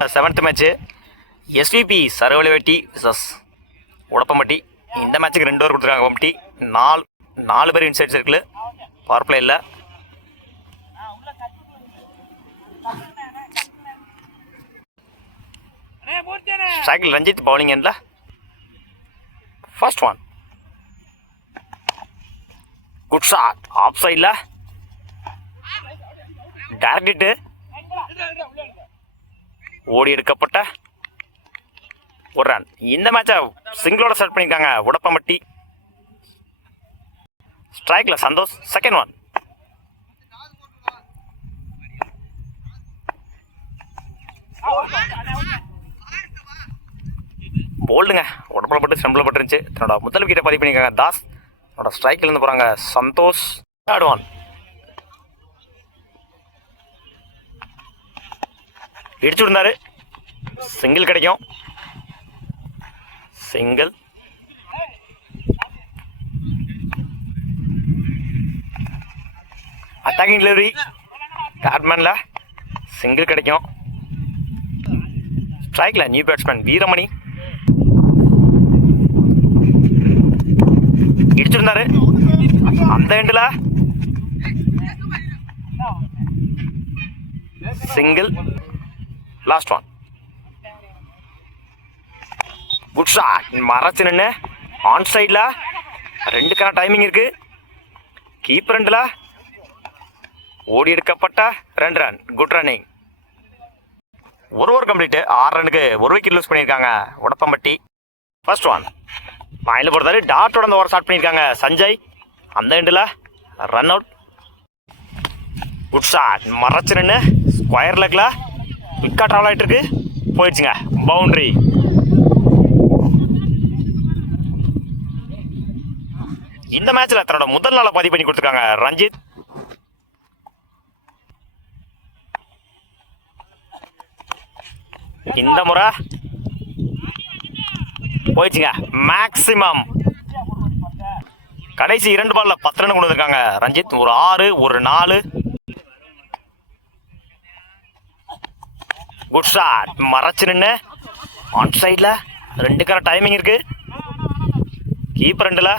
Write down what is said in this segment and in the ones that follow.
Seventh match SVP Saravazhivetti versus Udappampatti. இந்த மேட்ச்சுக்கு 2 over கொடுத்துருக்காங்க. கம்பட்டி 4 பேர் இன்சைட் சர்க்கிள், பவர் பிளே இல்லை. ஸ்ட்ரைக்கில் ரஞ்சித், பவுலிங் எண்ட்ல first one. Good shot, off சைடில் டைரக்ட் ஹிட்டு, ஓடி எடுக்கப்பட்ட ஒரு ரன். இந்த மேட்சை சிங்கிளோட ஸ்டார்ட் பண்ணியிருக்காங்க உடப்பம்பட்டி. ஸ்ட்ரைக்கில் சந்தோஷ், செகண்ட் ஒன். போல்டுங்க, உடம்புல பட்டு ஸ்டம்பில் பட்டுருந்துச்சு. தன்னோட முதல் விக்கெட்டை பதிவு பண்ணியிருக்காங்க தாஸ். தன்னோட ஸ்ட்ரைக்கில் இருந்து போகிறாங்க சந்தோஷ். Third one. இடிச்சு விடுந்தாரு, சிங்கிள் கிடைக்கும். சிங்கிள். அட்டாக்கிங் டெலிவரி, பேட்மேன்ல சிங்கிள் கிடைக்கும். ஸ்ட்ரைக்கில் நியூ பேட்ஸ்மேன் வீரமணி இடிச்சிருந்தாரு, அந்த எண்டில் single. Last one. Good shot, மறைச்சு நின்று ஆன் சைடில் 2க்கான டைமிங் இருக்கு. கீப்பர் ரெண்டில் ஓடி எடுக்கப்பட்ட 2 ரன். Good running. ஒரு ஓவர் கம்ப்ளீட்டு. 6 ரனுக்கு ஒரு விக்கெட் லூஸ் பண்ணியிருக்காங்க உடப்பம்பட்டி. First one. பாயிண்டில் பொறுத்தாரு டாட்டோட அந்த ஓவர் ஸ்டார்ட் பண்ணியிருக்காங்க சஞ்சய். அந்த எண்டில் ரன் அவுட். குட் ஷாட், மறைச்சு நின்று ஸ்கொயர் லெக்கில் குயிக்காக ட்ராவல் ஆகிட்டு இருக்கு, போயிடுச்சுங்க, பவுண்ட்ரி. இந்த மேட்ச்ல தன்னோட முதல் நாளை பதிவு பண்ணி கொடுத்துருக்காங்க ரஞ்சித். இந்த முறை போயிடுச்சுங்க, மேக்சிமம். கடைசி 2 பால்ல 10 ரன் கொண்டு வந்திருக்காங்க ரஞ்சித். ஒரு 6, ஒரு 4. குட் ஷாட், மறைச்சு நின்று ஆன் சைடில் 2க்கான டைமிங் இருக்கு. கீப்பர் ரெண்டில்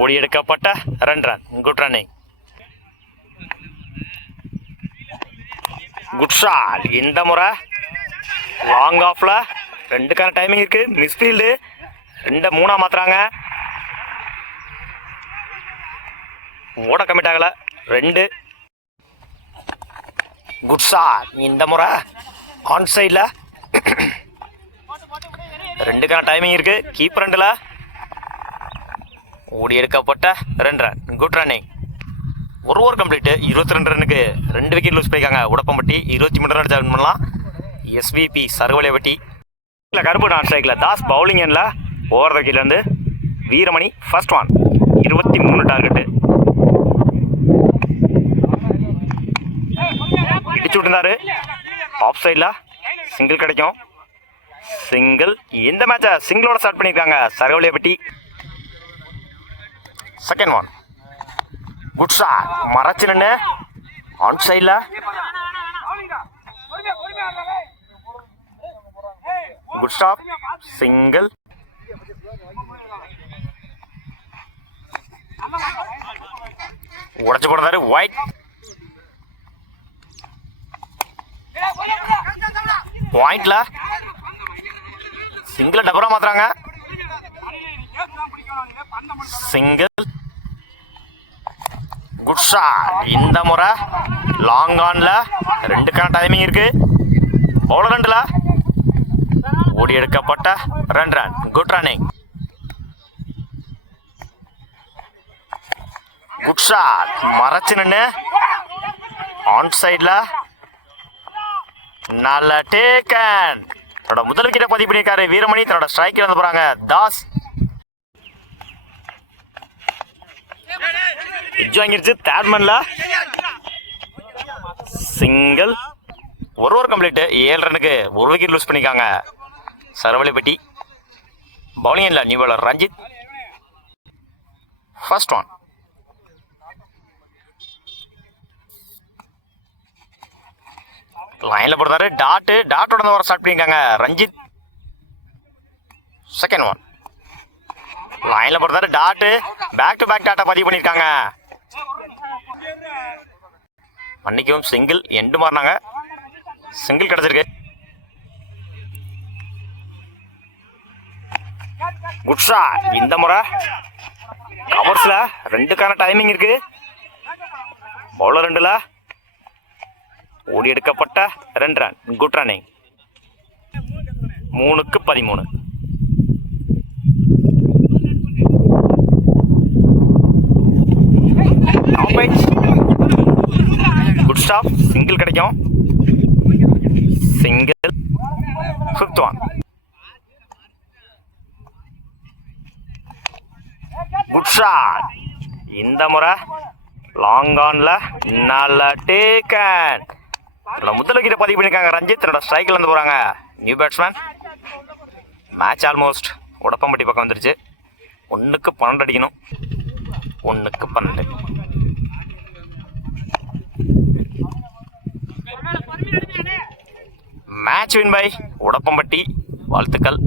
ஓடி எடுக்கப்பட்ட 2 run. Good running. Good shot, இந்த முறை லாங் ஆஃப்ல 2க்கான டைமிங் இருக்கு. மிஸ்ஃபீல்டு 2 3 மாத்துறாங்க. ஓட கமிட் ஆகல 2. குட் ஷாட், இந்த முறை ஆன் சைடில் 2க்கான டைமிங் இருக்கு. கீப்பர் ரெண்டில் ஓடி எடுக்கப்பட்ட 2 ரன். Good running. ஒரு ஓவர் கம்ப்ளீட்டு. 22 ரனுக்கு 2 விக்கெட் லூஸ் பண்ணியிருக்காங்க உடப்பம்பட்டி. 23 ரன் ஜாயின் பண்ணலாம் எஸ்விபி சரவழிவெட்டி. இல்லை கருப்பு நான் ஸ்ட்ரைக்கில் தாஸ், பவுலிங் எண்ணில் ஓவர் த விக்கெட்லேருந்து வீரமணி. First one. 23 டார்கெட்டு. இடிச்சு விட்டுருந்தாரு, ஆஃப் சைடில் சிங்கிள் கிடைக்கும். சிங்கிள். இந்த மேட்சை சிங்கிளோட ஸ்டார்ட் பண்ணியிருக்காங்க Saravazhivetti. Second one. Good shot, மறைச்சு நின்று ஆன் சைடில் குட் ஸ்டாப், சிங்கிள். உடச்சு போடுறாரு, ஒயிட். பாயிண்ட்ல சிங்கிள் டபரா மாத்துறாங்க. சிங்கிள். குட் ஷாட், இந்த முறை லாங் ஆன்ல 2க்கான டைமிங் இருக்கு. பவுலர் ரெண்டில் ஓடி எடுக்கப்பட்ட 2 run. Good running. Good shot, மறைச்சு நின்று ஆன் சைடில் நல்ல டேக்கன். தன்னோட முதல் விக்கெட்டை பதிவு பண்ணியிருக்காரு வீரமணி. தன்னோட ஸ்ட்ரைக்கில் வந்து போறாங்க தாஸ். எட்ஜ் வாங்கிருச்சு. தேர்ட்மேன்ல சிங்கிள். ஒரு ஓவர் கம்ப்ளீட்டு. 7 ரனுக்கு ஒரு விக்கெட் லூஸ் பண்ணிக்காங்க சரவழிப்பட்டி. பவுலிங் இல்லை new bowler Ranjith. First one. லைனில் போடுறாரு. டாட்டோட வர ஸ்டார்ட் பண்ணியிருக்காங்க ரஞ்சித். செகண்ட் ஒன் லைனில் போடுறாரு. பேக் டு பேக் டாட்டா பதிவு பண்ணியிருக்காங்க. மன்னிக்கவும், சிங்கிள் எண்டு மாறினாங்க. சிங்கிள் கிடச்சிருக்கு. Good shot. இந்த முறை கவர்ஸில் 2க்கான டைமிங் இருக்கு. பவுலர் 2ல ஓடி எடுக்கப்பட்ட 2 ரன். Good running. 3க்கு 13. Good stop. சிங்கிள் கிடைக்கும். Single. 5th one. Good shot. இந்த முறை லாங் ஆன்ல நல்ல டேக்கன். முதல் விக்கெட்டை பதிவு பண்ணியிருக்காங்க ரஞ்சித். என்னோட ஸ்ட்ரைக்கில் இருந்து போகிறாங்க new batsman. Match almost Udappampatti பக்கம் வந்துருச்சு. 1க்கு 12 அடிக்கணும். 1க்கு 12. Match win by Udappampatti. வாழ்த்துக்கள்.